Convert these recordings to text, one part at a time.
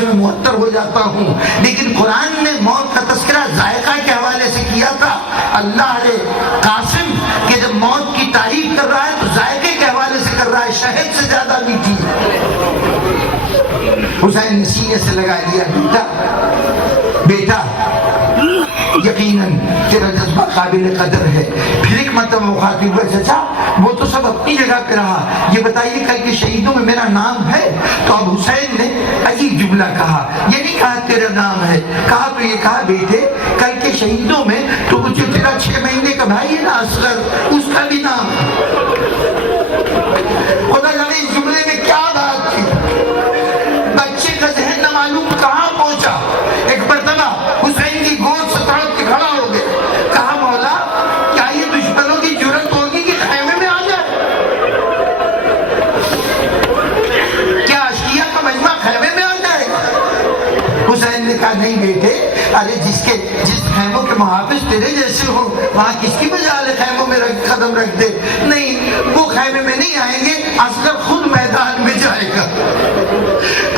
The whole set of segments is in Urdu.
سے میں معطر ہو جاتا ہوں، لیکن قرآن نے موت کا تذکرہ ذائقہ کے حوالے سے کیا تھا۔ اللہ نے قاسم کہ جب موت کی تعریف کر رہا ہے تو ذائقے کے حوالے سے کر رہا ہے، شہد سے زیادہ میٹھی۔ حسین نے سینے سے لگا لیا، بیٹا یقیناً تیرا جذبہ قابل قدر ہے۔ پھر ایک مرتبہ مخاطب ہوئے، چچا وہ تو سب اپنی جگہ پہ رہا، یہ بتائیے کل کے شہیدوں میں میرا نام ہے؟ تو اب حسین نے عجیب جملہ کہا، یہ نہیں کہا تیرا نام ہے، کہا تو یہ کہا بیٹے کل کے شہیدوں میں تو جو تیرا 6 مہینے کا بھائی ہے نا اصغر، اس کا بھی نام ہے۔ خدا جانے اس جملے میں کیا بات تھی، بچے کا ذہن نہ معلوم کہاں پہنچا۔ ایک مرتبہ حسین کی گود سے تڑپ کے کھڑا ہو گیا، کہا مولا کیا یہ دشمنوں کی جرت ہوگی کہ خیمے میں آ جائے؟ کیا اشیاء کا مجمع خیمے میں آ جائے گا؟ حسین نے کہا نہیں بیٹے، ارے جس خیموں کے محافظ تیرے جیسے ہو وہاں کس کی مجال ہے خیموں میں قدم رکھ دے؟ نہیں، وہ خیمے میں نہیں آئیں گے، اصغر خود میدان میں جائے گا،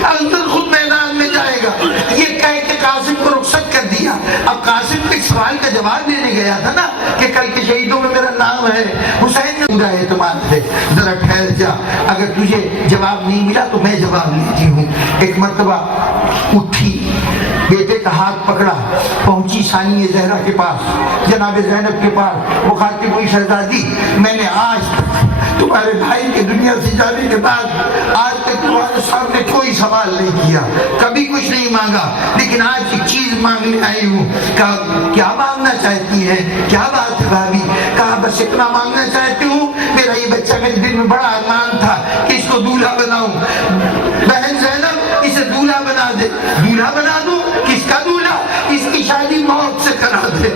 اصغر خود میدان میں جائے گا۔ یہ کہہ کے قاسم کو رخصت کر دیا۔ اب قاسم ایک سوال کا جواب دینے گیا تھا نا کہ کل کے شہیدوں میں میرا نام ہے۔ حسین نے پورا اعتماد ہے، ذرا ٹھہر جا، اگر تجھے جواب نہیں ملا تو میں جواب لیتی ہوں۔ ایک مرتبہ اٹھی، بیٹے کا ہاتھ پکڑا، پہنچی ثانیہ زہرا کے پاس، جناب زینب کے پاس، مخاطب ہوئی شہزادی میں نے آج تمہارے بھائی کے دنیا سے جانے کے بعد آج تک تمہارے سامنے کوئی سوال نہیں کیا، کبھی کچھ نہیں مانگا، لیکن آج ایک چیز مانگنے آئی ہوں۔ کہا کیا مانگنا چاہتی ہے؟ کیا بات ہے بھابھی؟ کہا بس اتنا مانگنا چاہتی ہوں، میرا یہ بچہ میرے دل میں بڑا ارمان تھا کہ اس کو دولہا بناؤں، بہن زینب اسے دولہا بنا دے۔ دولہا بنا دوں؟ کس کا دولہا؟ اس کی شادی موت سے کرا دے،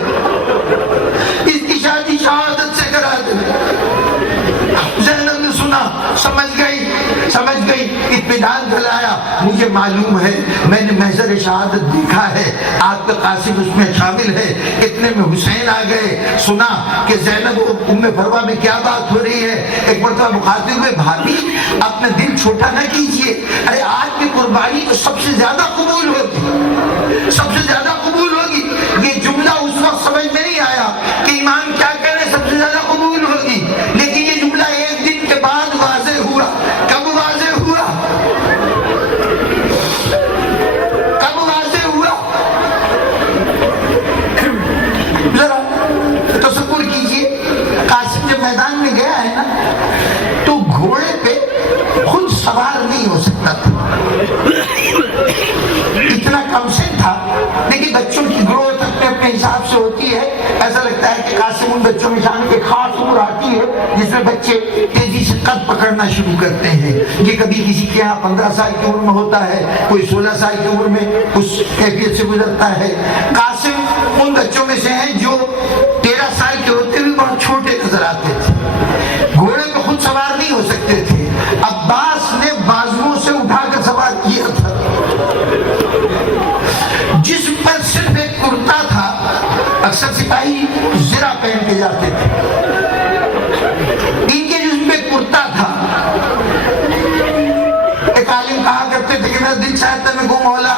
اس کی شادی شہادت سے کرا دے۔ زینب نے سنا، سمجھ گئی اطمینان دلایا، مجھے معلوم ہے، میں نے محضر شہادت دیکھا ہے، آپ کا قاسم اس میں شامل ہے۔ اتنے میں حسین آ گئے، سنا کہ زینب ام فروہ میں کیا بات ہو رہی ہے۔ ایک مرتبہ مخاطب ہوئے، بھابھی اپنا دل چھوٹا نہ کیجئے، ارے آج کی قربانی تو سب سے زیادہ قبول ہوگی، سب سے زیادہ قبول ہوگی۔ یہ جملہ اس وقت سمجھ میں نہیں آیا کہ امام کیا کہہ رہے سب سے زیادہ قبول ہوگی، لیکن یہ جملہ ایک دن کے بعد واضح ہوا۔ کب واضح ہوا؟ کب واضح ہوا؟ ذرا تصور کیجئے، قاسم جب میدان میں گیا ہے نا تو گھوڑے پہ خود سوار نہیں ہو سکتا تھا، اتنا کم سن تھا، لیکن بچوں کی گروتھ اپنے اپنے حساب سے ہوتی ہے۔ ایسا لگتا ہے کہ قاسم ان بچوں میں شامل ایک خاص عمر آتی ہے جس میں بچے تیزی سے قد پکڑنا شروع کرتے ہیں۔ یہ کبھی کسی کے یہاں 15 سال کی عمر میں ہوتا ہے، کوئی 16 سال کی عمر میں اس کیفیت سے گزرتا ہے۔ قاسم ان بچوں میں سے ہیں جو 13 سال کے ہوتے ہوئے بہت چھوٹے نظر آتے تھے، گھوڑے پہ خود سوار نہیں ہو سکتے تھے۔ عباس نے بازوؤں سے اٹھا کر سوار کیا تھا، جس پر صرف ایک کرتا تھا، اکثر سپاہی زرہ پہن کے جاتے تھے، ان کے جسم پہ کرتا تھا۔ ایک عالم کہا کرتے تھے کہ میرا دل چاہتا میں گو مولا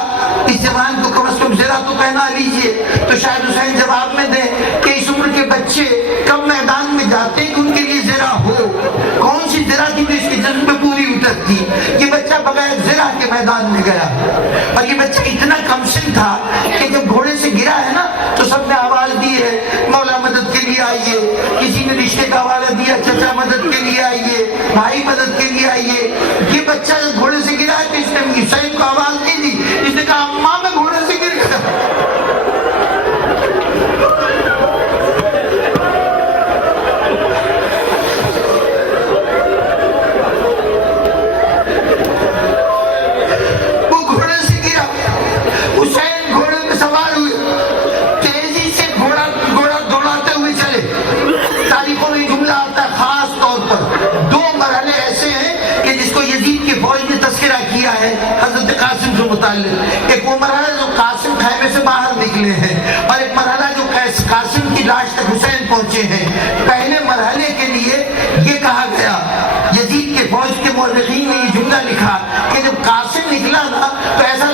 اس جوان کو کم از کم زرہ تو پہنا لیجئے، تو شاید حسین جواب میں دے کہ اس عمر کے بچے کب میدان میں جاتے ہیں کہ ان کے لیے زرہ ہو، کون سی زرہ کی جو اس کے جسم پہ پوری اترتی۔ یہ بچہ بغیر زرہ کے میدان میں گیا، اور یہ بچہ اتنا کم سن تھا کہ جب گھوڑے سے گرا ہے نا تو سب نے آواز دی ہے مولا مدد کے لیے آئیے، کسی نے رشتے کا حوالہ دیا چچا مدد کے لیے آئیے، بھائی مدد کے لیے آئیے۔ یہ بچہ جب گھوڑے سے گرا ہے تو اس نے حسین کو آواز نہیں دی، اس نے کہا اماں میں گھوڑے سے گر گیا۔ حضرت قاسم سے متعلق ایک وہ مرحلہ جو قاسم خیمے سے باہر نکلے ہیں، اور ایک مرحلہ جو قاسم کی لاش تک حسین پہنچے ہیں۔ پہلے مرحلے کے لیے یہ کہا گیا، یزید کے فوج کے مورخین نے یہ جملہ لکھا کہ جب قاسم نکلا نا تو ایسا